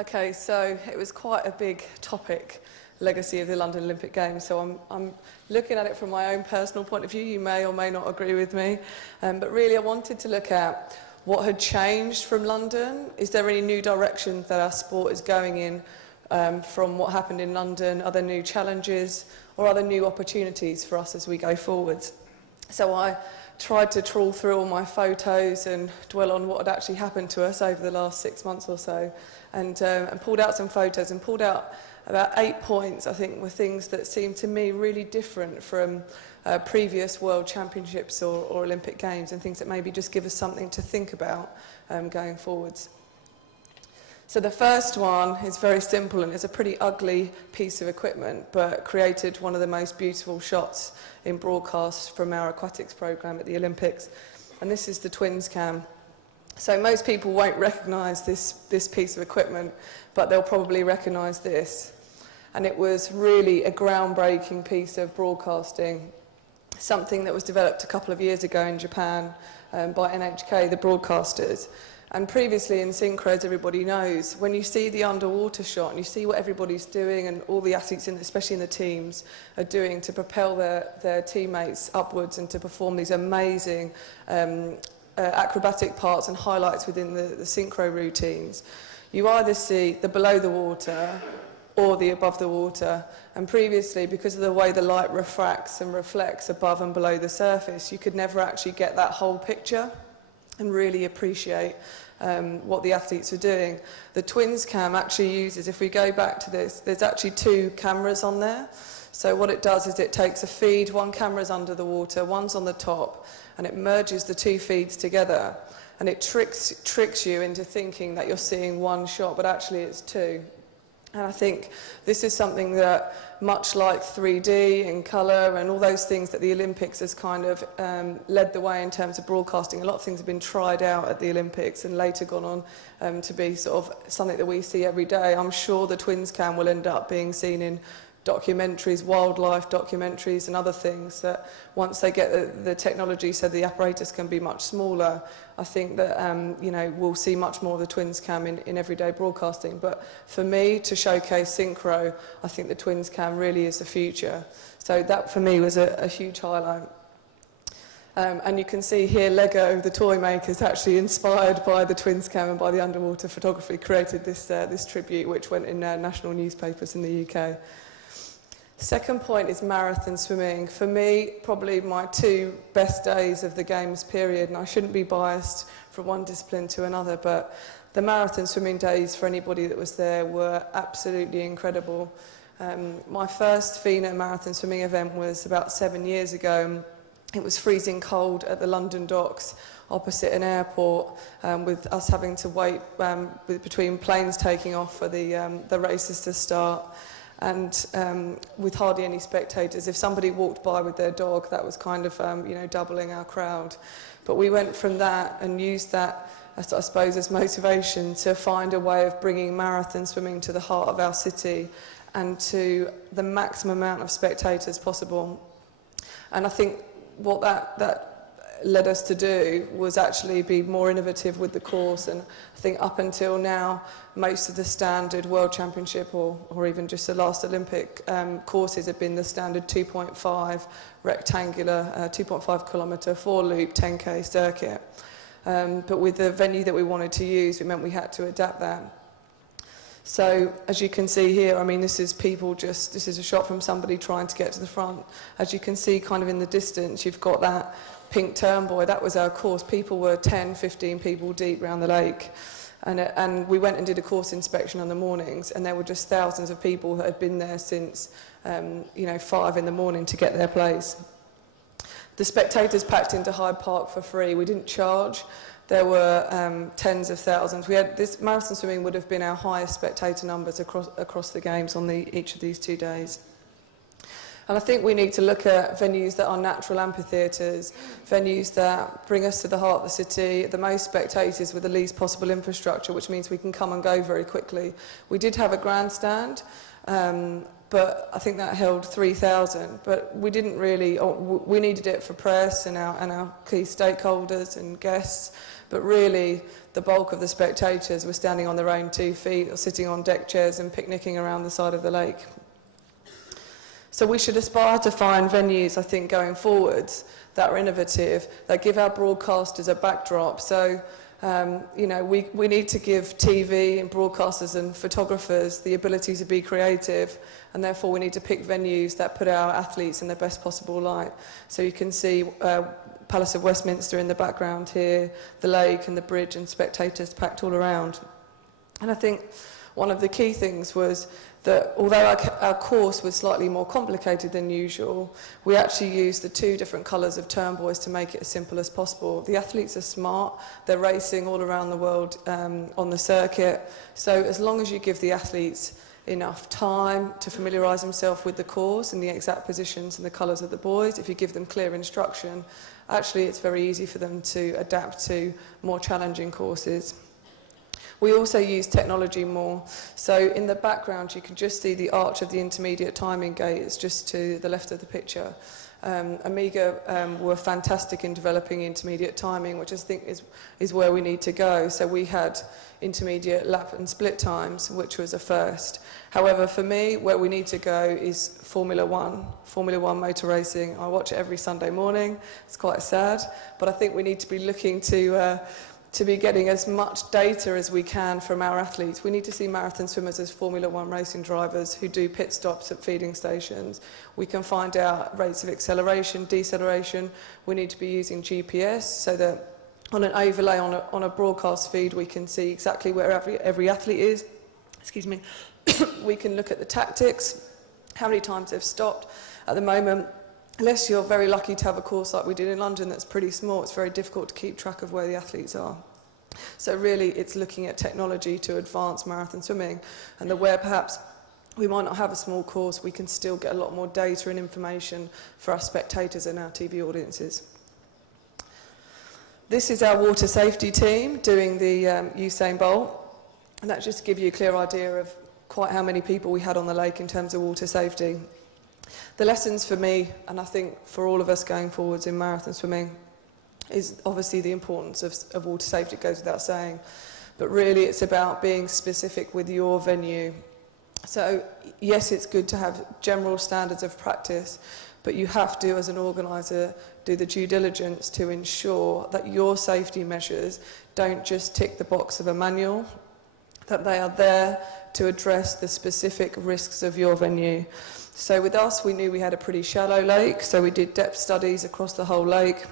Okay, so it was quite a big topic, legacy of the London Olympic Games. So I'm looking at it from my own personal point of view. You may or may not agree with me, but really I wanted to look at what had changed from London. Is there any new direction that our sport is going in from what happened in London? Are there new challenges or are there new opportunities for us as we go forwards? So I tried to trawl through all my photos and dwell on what had actually happened to us over the last 6 months or so, and pulled out some photos and pulled out about 8 points, I think, were things that seemed to me really different from previous World Championships or Olympic Games, and things that maybe just give us something to think about going forwards. So the first one is very simple, and it's a pretty ugly piece of equipment, but created one of the most beautiful shots in broadcast from our aquatics programme at the Olympics. And this is the twins cam. So most people won't recognise this piece of equipment, but they'll probably recognise this. And it was really a groundbreaking piece of broadcasting, something that was developed a couple of years ago in Japan by NHK, the broadcasters. And previously in synchro, as everybody knows, when you see the underwater shot and you see what everybody's doing and all the athletes, especially in the teams, are doing to propel their teammates upwards and to perform these amazing acrobatic parts and highlights within the synchro routines, you either see the below the water or the above the water. And previously, because of the way the light refracts and reflects above and below the surface, you could never actually get that whole picture and really appreciate what the athletes are doing. The twins cam actually uses, if we go back to this, there's actually 2 cameras on there. So what it does is it takes a feed, one camera's under the water, one's on the top, and it merges the 2 feeds together. And it tricks you into thinking that you're seeing one shot, but actually it's 2. And I think this is something that, much like 3D and colour and all those things that the Olympics has kind of led the way in terms of broadcasting, a lot of things have been tried out at the Olympics and later gone on to be sort of something that we see every day. I'm sure the twins cam will end up being seen in documentaries, wildlife documentaries and other things, that once they get the technology so the apparatus can be much smaller, I think that you know, we'll see much more of the twins cam in everyday broadcasting. But for me, to showcase synchro, I think the twins cam really is the future. So that for me was a huge highlight. And you can see here Lego, the toy makers, actually inspired by the twins cam and by the underwater photography, created this tribute which went in national newspapers in the UK. Second point is marathon swimming. For me, probably my 2 best days of the Games period, and I shouldn't be biased from one discipline to another, but the marathon swimming days for anybody that was there were absolutely incredible. My first FINA marathon swimming event was about 7 years ago. It was freezing cold at the London docks opposite an airport, with us having to wait between planes taking off for the races to start. And with hardly any spectators. If somebody walked by with their dog, that was kind of you know, doubling our crowd. But we went from that and used that, I suppose, as motivation to find a way of bringing marathon swimming to the heart of our city and to the maximum amount of spectators possible. And I think what that led us to do was actually be more innovative with the course. And I think up until now, most of the standard World Championship or even just the last Olympic courses have been the standard 2.5 rectangular, 2.5 kilometre 4-loop 10k circuit. But with the venue that we wanted to use, it meant we had to adapt that. So as you can see here, I mean, this is a shot from somebody trying to get to the front. As you can see kind of in the distance, you've got that pink turn buoy. That was our course. People were 10, 15 people deep around the lake. And we went and did a course inspection on the mornings, and there were just thousands of people that had been there since you know, 5 in the morning to get their place. The spectators packed into Hyde Park for free. We didn't charge. There were tens of thousands. This marathon swimming would have been our highest spectator numbers across the games on each of these 2 days. And I think we need to look at venues that are natural amphitheatres, venues that bring us to the heart of the city, the most spectators with the least possible infrastructure, which means we can come and go very quickly. We did have a grandstand, but I think that held 3,000. But we didn't really, we needed it for press and our key stakeholders and guests, but really the bulk of the spectators were standing on their own 2 feet or sitting on deck chairs and picnicking around the side of the lake. So we should aspire to find venues, I think, going forwards that are innovative, that give our broadcasters a backdrop. So you know, we need to give TV and broadcasters and photographers the ability to be creative, and therefore we need to pick venues that put our athletes in the best possible light. So you can see Palace of Westminster in the background here, the lake and the bridge, and spectators packed all around. And I think one of the key things was that although our course was slightly more complicated than usual, we actually used the 2 different colours of turquoise to make it as simple as possible. The athletes are smart, they're racing all around the world on the circuit, so as long as you give the athletes enough time to familiarise themselves with the course and the exact positions and the colours of the buoys, if you give them clear instruction, actually it's very easy for them to adapt to more challenging courses. We also use technology more. So in the background, you can just see the arch of the intermediate timing gate. It's just to the left of the picture. Amiga were fantastic in developing intermediate timing, which I think is where we need to go. So we had intermediate lap and split times, which was a first. However, for me, where we need to go is Formula One motor racing. I watch it every Sunday morning. It's quite sad, but I think we need to be looking to be getting as much data as we can from our athletes. We need to see marathon swimmers as Formula One racing drivers who do pit stops at feeding stations. We can find out rates of acceleration, deceleration. We need to be using GPS so that on an overlay on a broadcast feed we can see exactly where every athlete is. Excuse me. We can look at the tactics, how many times they've stopped. At the moment, unless you're very lucky to have a course like we did in London that's pretty small, it's very difficult to keep track of where the athletes are. So really it's looking at technology to advance marathon swimming, and where perhaps we might not have a small course, we can still get a lot more data and information for our spectators and our TV audiences. This is our water safety team doing the Usain Bolt, and that just to give you a clear idea of quite how many people we had on the lake in terms of water safety. The lessons for me, and I think for all of us going forwards in marathon swimming, is obviously the importance of water safety, it goes without saying, but really it's about being specific with your venue. So yes, it's good to have general standards of practice, but you have to, as an organiser, do the due diligence to ensure that your safety measures don't just tick the box of a manual, that they are there to address the specific risks of your venue. So with us, we knew we had a pretty shallow lake, so we did depth studies across the whole lake.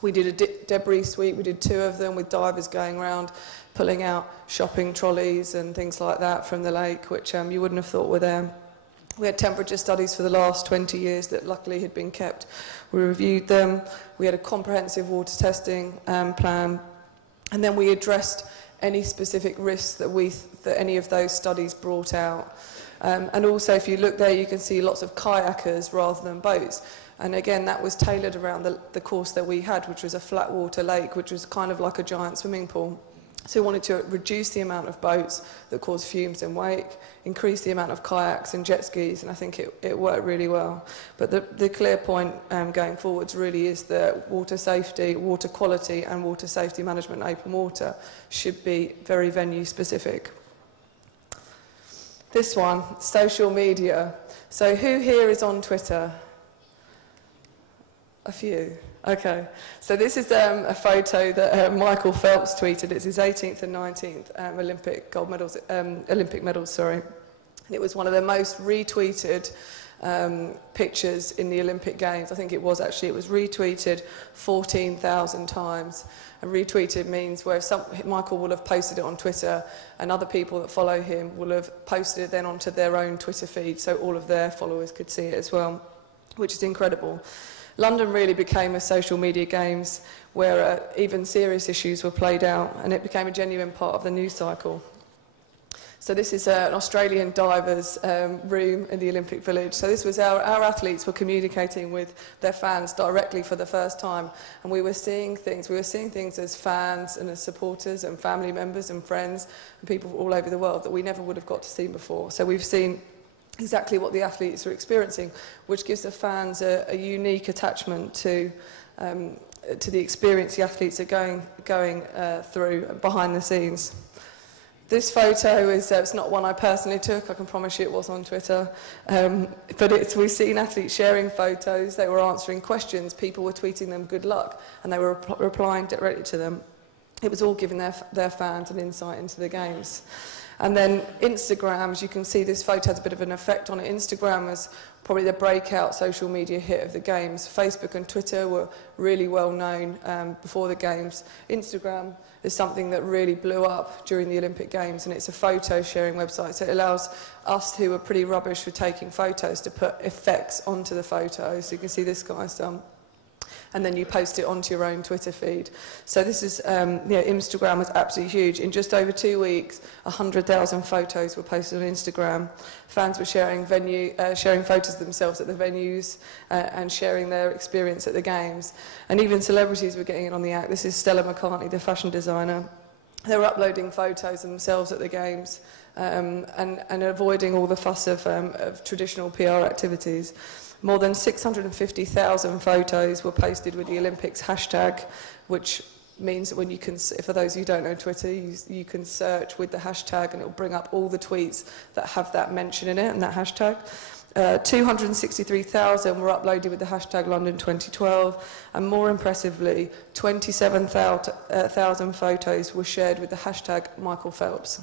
We did a debris sweep, we did 2 of them with divers going around, pulling out shopping trolleys and things like that from the lake, which you wouldn't have thought were there. We had temperature studies for the last 20 years that luckily had been kept. We reviewed them. We had a comprehensive water testing plan, and then we addressed any specific risks that any of those studies brought out. And also, if you look there, you can see lots of kayakers rather than boats. And again, that was tailored around the course that we had, which was a flat water lake, which was kind of like a giant swimming pool. So we wanted to reduce the amount of boats that cause fumes and wake, increase the amount of kayaks and jet skis, and I think it worked really well. But the clear point going forwards really is that water safety, water quality and water safety management in open water should be very venue specific. This one, social media. So who here is on Twitter? A few. Okay. So this is a photo that Michael Phelps tweeted. It's his 18th and 19th Olympic medals, sorry. And it was one of the most retweeted pictures in the Olympic Games. I think it was retweeted 14,000 times. And retweeted means where Michael will have posted it on Twitter, and other people that follow him will have posted it then onto their own Twitter feed, so all of their followers could see it as well, which is incredible. London really became a social media games where even serious issues were played out, and it became a genuine part of the news cycle. So this is an Australian diver's room in the Olympic Village. So this was our athletes were communicating with their fans directly for the first time, and we were seeing things as fans and as supporters and family members and friends and people all over the world that we never would have got to see before. So we've seen exactly what the athletes are experiencing, which gives the fans a unique attachment to the experience the athletes are going through behind the scenes. This photo is it's not one I personally took. I can promise you it was on Twitter. But we've seen athletes sharing photos. They were answering questions. People were tweeting them good luck, and they were replying directly to them. It was all giving their fans an insight into the games. And then Instagram, as you can see, this photo has a bit of an effect on it. Instagram was probably the breakout social media hit of the games. Facebook and Twitter were really well known before the games. Instagram is something that really blew up during the Olympic Games, and it's a photo sharing website, so it allows us who are pretty rubbish for taking photos to put effects onto the photos. So you can see this guy's done. And then you post it onto your own Twitter feed. So this is, Instagram was absolutely huge. In just over 2 weeks, 100,000 photos were posted on Instagram. Fans were sharing photos of themselves at the venues and sharing their experience at the games. And even celebrities were getting in on the act. This is Stella McCartney, the fashion designer. They were uploading photos of themselves at the games and avoiding all the fuss of traditional PR activities. More than 650,000 photos were posted with the Olympics hashtag, which means that when you can, for those who don't know Twitter, you can search with the hashtag and it will bring up all the tweets that have that mention in it and that hashtag. 263,000 were uploaded with the hashtag London 2012, and more impressively, 27,000 photos were shared with the hashtag Michael Phelps.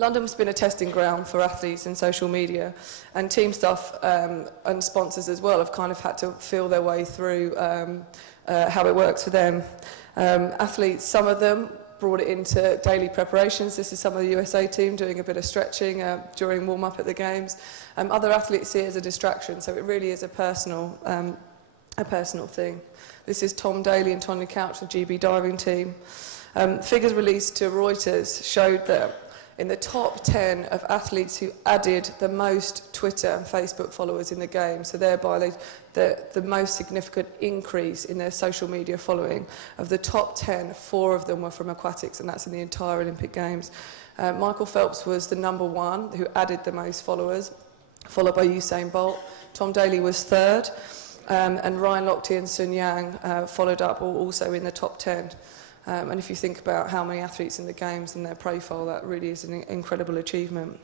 London has been a testing ground for athletes in social media, and team staff and sponsors as well have kind of had to feel their way through how it works for them. Athletes, some of them brought it into daily preparations. This is some of the USA team doing a bit of stretching during warm-up at the games. Other athletes see it as a distraction, so it really is a personal thing. This is Tom Daley and Tonya Couch, the GB diving team. Figures released to Reuters showed that in the top 10 of athletes who added the most Twitter and Facebook followers in the game, so thereby the most significant increase in their social media following, of the top 10, 4 of them were from aquatics, and that's in the entire Olympic Games. Michael Phelps was the #1 who added the most followers, followed by Usain Bolt. Tom Daley was 3rd, and Ryan Lochte and Sun Yang followed up, also in the top 10. And if you think about how many athletes in the Games and their profile, that really is an incredible achievement.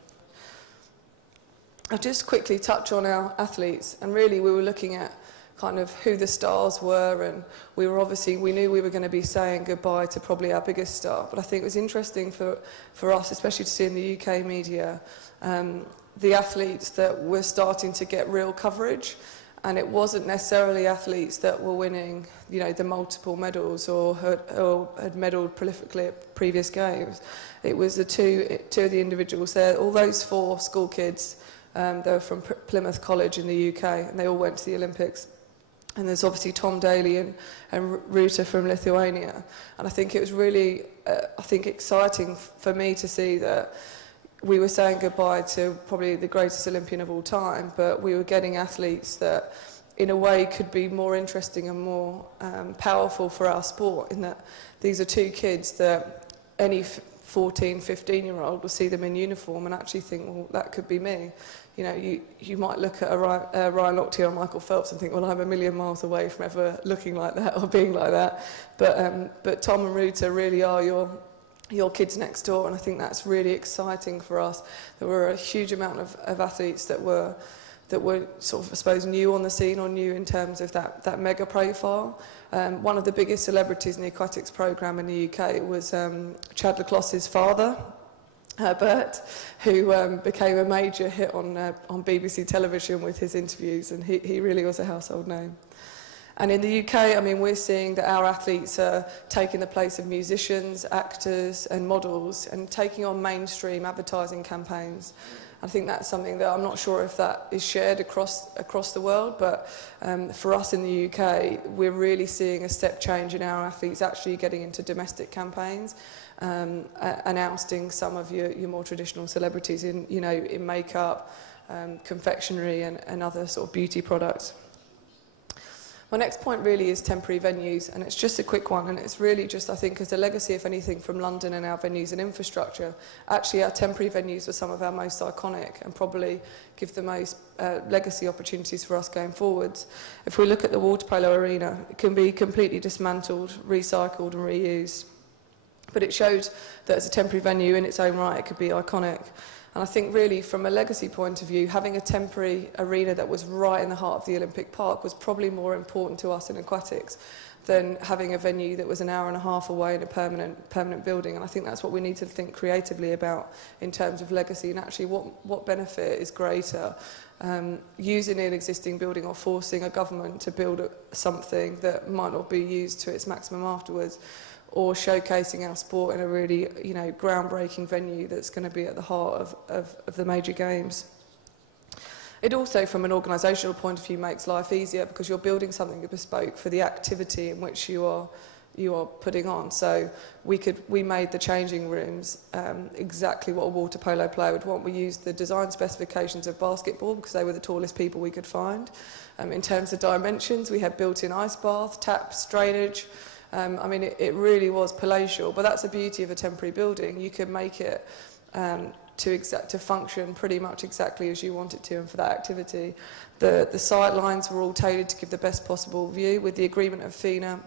I'll just quickly touch on our athletes, and really we were looking at kind of who the stars were, and we knew we were going to be saying goodbye to probably our biggest star, but I think it was interesting for us, especially to see in the UK media, the athletes that were starting to get real coverage. And it wasn't necessarily athletes that were winning, the multiple medals or had medalled prolifically at previous games. It was the two of the individuals there. All those 4 school kids, they were from Plymouth College in the UK, and they all went to the Olympics. And there's obviously Tom Daley and Ruta from Lithuania. And I think it was really, exciting for me to see that we were saying goodbye to probably the greatest Olympian of all time, but we were getting athletes that in a way could be more interesting and more powerful for our sport, in that these are 2 kids that any 14, 15-year-old will see them in uniform and actually think, well, that could be me. You might look at a Ryan Lochte or Michael Phelps and think, well, I'm a million miles away from ever looking like that or being like that. But Tom and Ruta really are your kids next door, and I think that's really exciting for us. There were a huge amount of athletes that were sort of, I suppose, new on the scene, or new in terms of that mega profile. One of the biggest celebrities in the aquatics programme in the UK was Chad Leclos's father, Bert, who became a major hit on BBC television with his interviews, and he really was a household name. And in the UK, we're seeing that our athletes are taking the place of musicians, actors and models, and taking on mainstream advertising campaigns. I think that's something that I'm not sure if that is shared across the world, but for us in the UK, we're really seeing a step change in our athletes actually getting into domestic campaigns, and ousting some of your more traditional celebrities in makeup, confectionery and other sort of beauty products. My next point really is temporary venues, and it's just a quick one, and it's really just, I think, as a legacy, if anything, from London and our venues and infrastructure. Actually, our temporary venues were some of our most iconic and probably give the most legacy opportunities for us going forwards. If we look at the water polo arena, it can be completely dismantled, recycled and reused. But it showed that as a temporary venue in its own right, it could be iconic. And I think really from a legacy point of view, having a temporary arena that was right in the heart of the Olympic Park was probably more important to us in aquatics than having a venue that was an hour and a half away in a permanent building. And I think that's what we need to think creatively about in terms of legacy, and actually what benefit is greater, using an existing building or forcing a government to build something that might not be used to its maximum afterwards, or showcasing our sport in a really, groundbreaking venue that's going to be at the heart of the major games. It also, from an organisational point of view, makes life easier because you're building something bespoke for the activity in which you are putting on. So we made the changing rooms exactly what a water polo player would want. We used the design specifications of basketball because they were the tallest people we could find. In terms of dimensions, we had built-in ice bath, taps, drainage. I mean, it really was palatial, but that's the beauty of a temporary building. You can make it to function pretty much exactly as you want it to and for that activity. The sight lines were all tailored to give the best possible view. With the agreement of FINA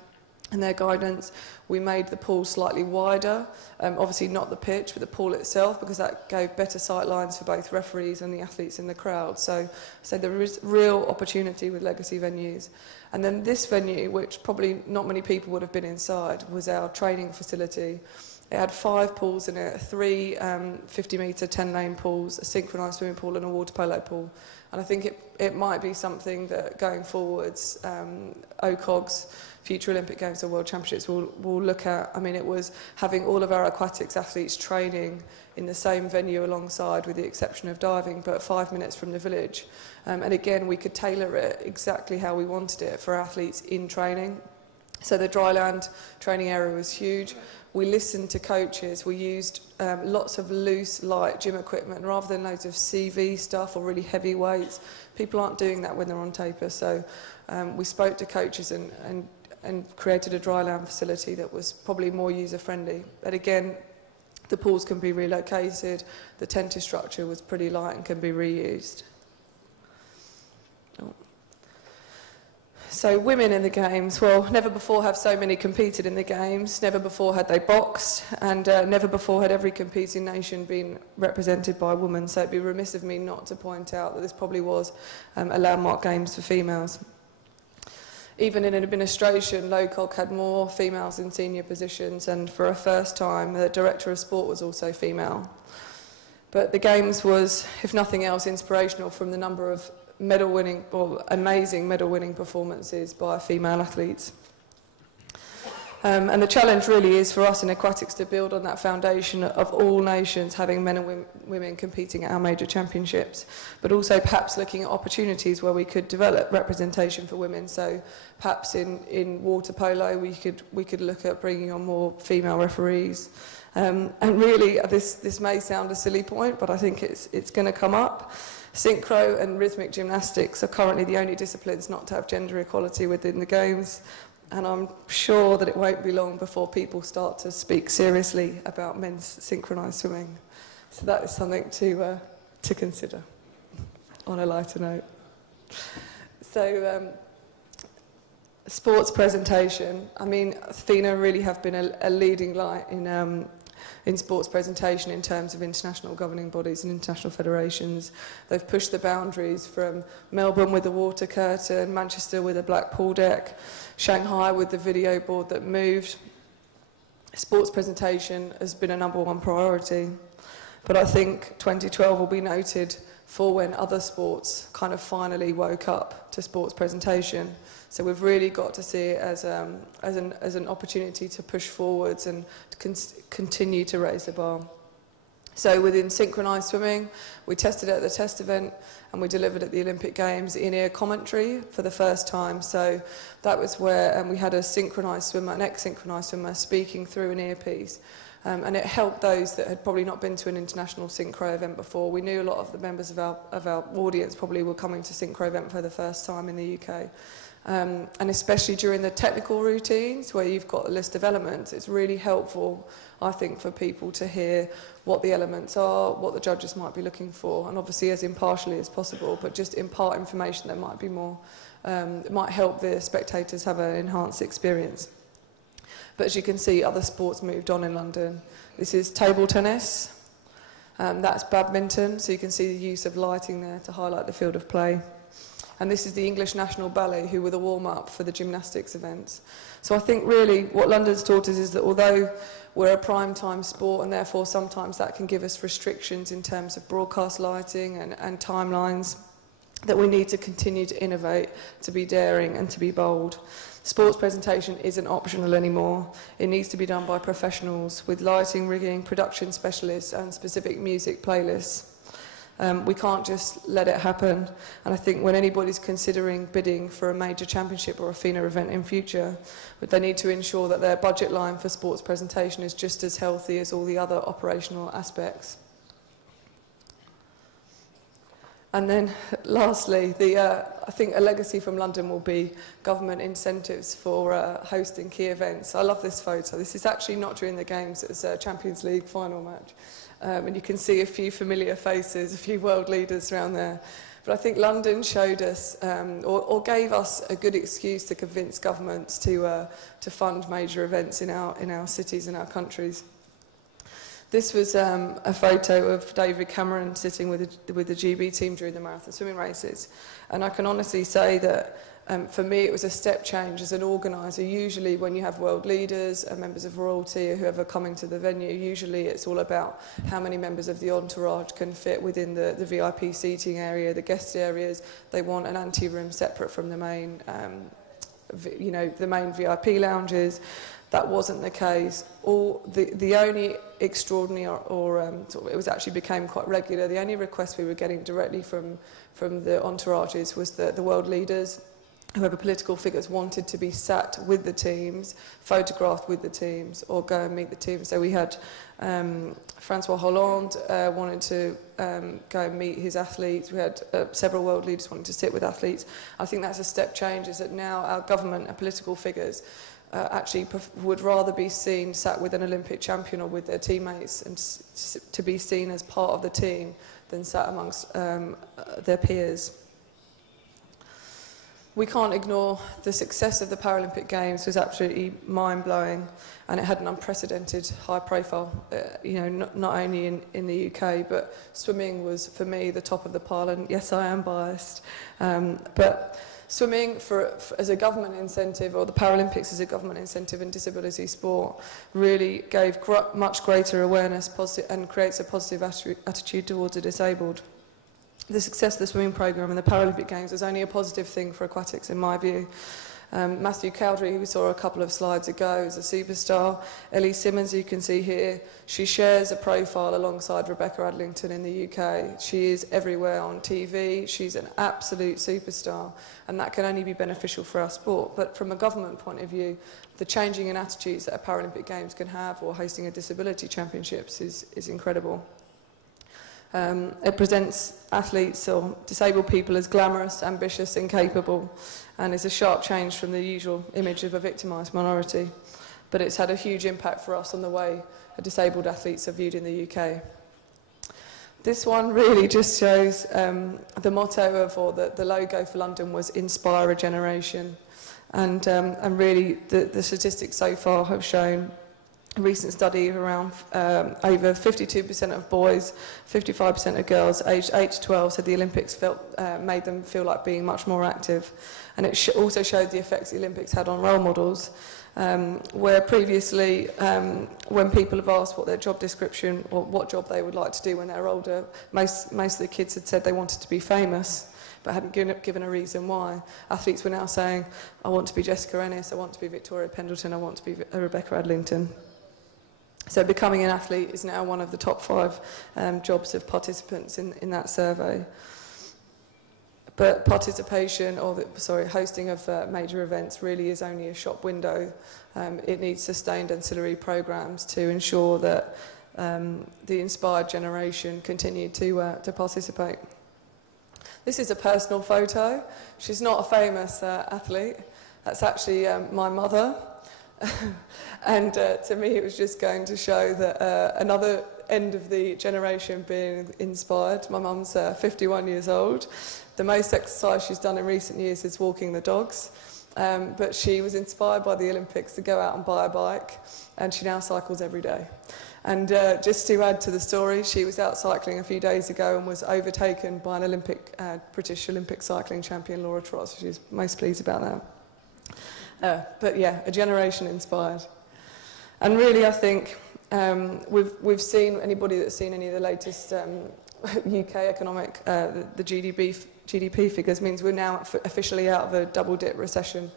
and their guidance, we made the pool slightly wider, obviously not the pitch, but the pool itself, because that gave better sight lines for both referees and the athletes in the crowd. So there is real opportunity with legacy venues. And then this venue, which probably not many people would have been inside, was our training facility. It had 5 pools in it, 3 50-metre, 10-lane pools, a synchronised swimming pool and a water polo pool. And I think it might be something that going forwards, OCOGs, future Olympic Games or World Championships will look at. I mean, it was having all of our aquatics athletes training in the same venue alongside, with the exception of diving, but 5 minutes from the village. And again, we could tailor it exactly how we wanted it for athletes in training. So the dryland training area was huge. We listened to coaches. We used lots of loose, light gym equipment rather than loads of CV stuff or really heavy weights. People aren't doing that when they're on taper. So we spoke to coaches and created a dryland facility that was probably more user-friendly. But again, the pools can be relocated. The tented structure was pretty light and can be reused. So women in the Games, well, never before have so many competed in the Games, never before had they boxed, and never before had every competing nation been represented by a woman. So it'd be remiss of me not to point out that this probably was a landmark Games for females. Even in administration, LOCOG had more females in senior positions, and for a first time, the Director of Sport was also female. But the Games was, if nothing else, inspirational from the number of medal-winning, or amazing medal-winning performances by female athletes. And the challenge really is for us in aquatics to build on that foundation of all nations having men and women competing at our major championships, but also perhaps looking at opportunities where we could develop representation for women. So perhaps in water polo we could look at bringing on more female referees. And really, this may sound a silly point, but I think it's going to come up. Synchro and rhythmic gymnastics are currently the only disciplines not to have gender equality within the Games, and I'm sure that it won't be long before people start to speak seriously about men's synchronised swimming. So that is something to consider on a lighter note. So sports presentation. I mean, FINA really have been a leading light in sports presentation in terms of international governing bodies and international federations. They've pushed the boundaries from Melbourne with the water curtain, Manchester with a black pool deck, Shanghai with the video board that moved. Sports presentation has been a #1 priority. But I think 2012 will be noted for when other sports kind of finally woke up to sports presentation. So we've really got to see it as an opportunity to push forwards and to continue to raise the bar. So within synchronised swimming, we tested it at the test event and we delivered at the Olympic Games in-ear commentary for the first time. So that was where we had a synchronised swimmer, an ex-synchronised swimmer, speaking through an earpiece. And it helped those that had probably not been to an international synchro event before. We knew a lot of the members of our audience probably were coming to synchro event for the first time in the UK. And especially during the technical routines where you've got a list of elements, it's really helpful, I think, for people to hear what the elements are, what the judges might be looking for, and obviously as impartially as possible, but just impart information that might be more, it might help the spectators have an enhanced experience. But as you can see, other sports moved on in London. This is table tennis, that's badminton, so you can see the use of lighting there to highlight the field of play. And this is the English National Ballet, who were the warm-up for the gymnastics events. So I think really what London's taught us is that although we're a prime-time sport, and therefore sometimes that can give us restrictions in terms of broadcast lighting and timelines, that we need to continue to innovate, to be daring and to be bold. Sports presentation isn't optional anymore. It needs to be done by professionals with lighting, rigging, production specialists and specific music playlists. We can't just let it happen, and I think when anybody's considering bidding for a major championship or a FINA event in future, they need to ensure that their budget line for sports presentation is just as healthy as all the other operational aspects. And then lastly, I think a legacy from London will be government incentives for hosting key events. I love this photo. This is actually not during the games, it's a Champions League final match. And you can see a few familiar faces, a few world leaders around there. But I think London showed us, or gave us a good excuse to convince governments to fund major events in our cities and our countries. This was a photo of David Cameron sitting with the GB team during the marathon swimming races. And I can honestly say that for me it was a step change as an organiser. Usually when you have world leaders and members of royalty or whoever coming to the venue, usually it's all about how many members of the entourage can fit within the VIP seating area, the guest areas. They want an ante-room separate from the main, the main VIP lounges. That wasn't the case. The only extraordinary, it was actually became quite regular, the only request we were getting directly from the entourages was that the world leaders, whoever political figures, wanted to be sat with the teams, photographed with the teams, or go and meet the teams. So we had Francois Hollande wanted to go and meet his athletes. We had several world leaders wanting to sit with athletes. I think that's a step change, is that now our government and political figures actually would rather be seen sat with an Olympic champion or with their teammates and to be seen as part of the team than sat amongst their peers. We can't ignore the success of the Paralympic Games. Was absolutely mind-blowing, and it had an unprecedented high profile, not only in the UK, but swimming was, for me, the top of the pile, and yes, I am biased. But swimming as a government incentive, or the Paralympics as a government incentive in disability sport, really gave much greater awareness and creates a positive attitude towards the disabled. The success of the swimming programme in the Paralympic Games was only a positive thing for aquatics, in my view. Matthew Cowdery, who we saw a couple of slides ago, is a superstar. Ellie Simmons, you can see here, she shares a profile alongside Rebecca Adlington in the UK. She is everywhere on TV. She's an absolute superstar, and that can only be beneficial for our sport. But from a government point of view, the changing in attitudes that a Paralympic Games can have, or hosting a disability championships, is incredible. It presents athletes or disabled people as glamorous, ambitious and capable, and is a sharp change from the usual image of a victimised minority. But it's had a huge impact for us on the way disabled athletes are viewed in the UK. This one really just shows the motto of, or the logo for London was "Inspire a Generation," and really the statistics so far have shown. A recent study around over 52% of boys, 55% of girls aged 8 to 12 said the Olympics made them feel like being much more active. And it also showed the effects the Olympics had on role models, where previously when people have asked what their job description or what job they would like to do when they're older, most of the kids had said they wanted to be famous, but hadn't given a reason why. Athletes were now saying, I want to be Jessica Ennis, I want to be Victoria Pendleton, I want to be Rebecca Adlington. So becoming an athlete is now one of the top 5 jobs of participants in that survey. But participation, hosting of major events really is only a shop window. It needs sustained ancillary programmes to ensure that the inspired generation continue to participate. This is a personal photo. She's not a famous athlete. That's actually my mother. And to me, it was just going to show that another end of the generation being inspired. My mum's 51 years old. The most exercise she's done in recent years is walking the dogs. But she was inspired by the Olympics to go out and buy a bike, and she now cycles every day. And just to add to the story, she was out cycling a few days ago and was overtaken by an British Olympic cycling champion, Laura Trott, so she's most pleased about that. But yeah, a generation inspired. And really, I think we've seen, anybody that's seen any of the latest UK economic, the GDP figures means we're now officially out of a double-dip recession,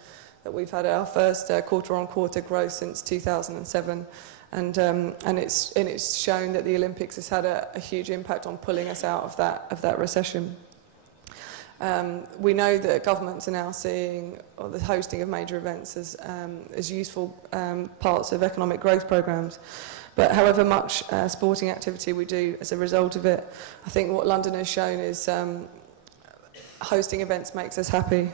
that we've had our first quarter-on-quarter growth since 2007. And it's shown that the Olympics has had a huge impact on pulling us out of that recession. We know that governments are now seeing the hosting of major events as useful parts of economic growth programmes. But however much sporting activity we do as a result of it, I think what London has shown is hosting events makes us happy.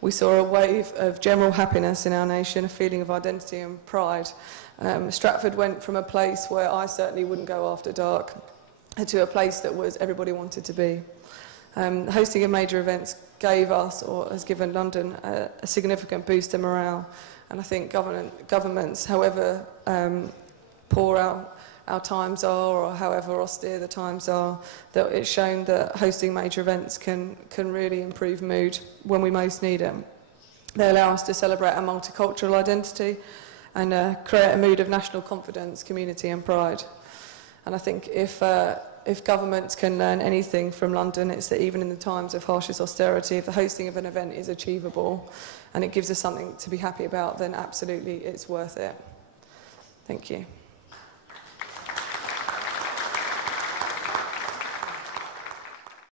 We saw a wave of general happiness in our nation, a feeling of identity and pride. Stratford went from a place where I certainly wouldn't go after dark to a place that everybody wanted to be. Hosting of major events gave us, or has given London, a significant boost to morale. And I think governments, however poor our times are, or however austere the times are, that it's shown that hosting major events can really improve mood when we most need it. They allow us to celebrate our multicultural identity and create a mood of national confidence, community and pride. And I think if governments can learn anything from London, it's that even in the times of harshest austerity, if the hosting of an event is achievable and it gives us something to be happy about, then absolutely it's worth it. Thank you.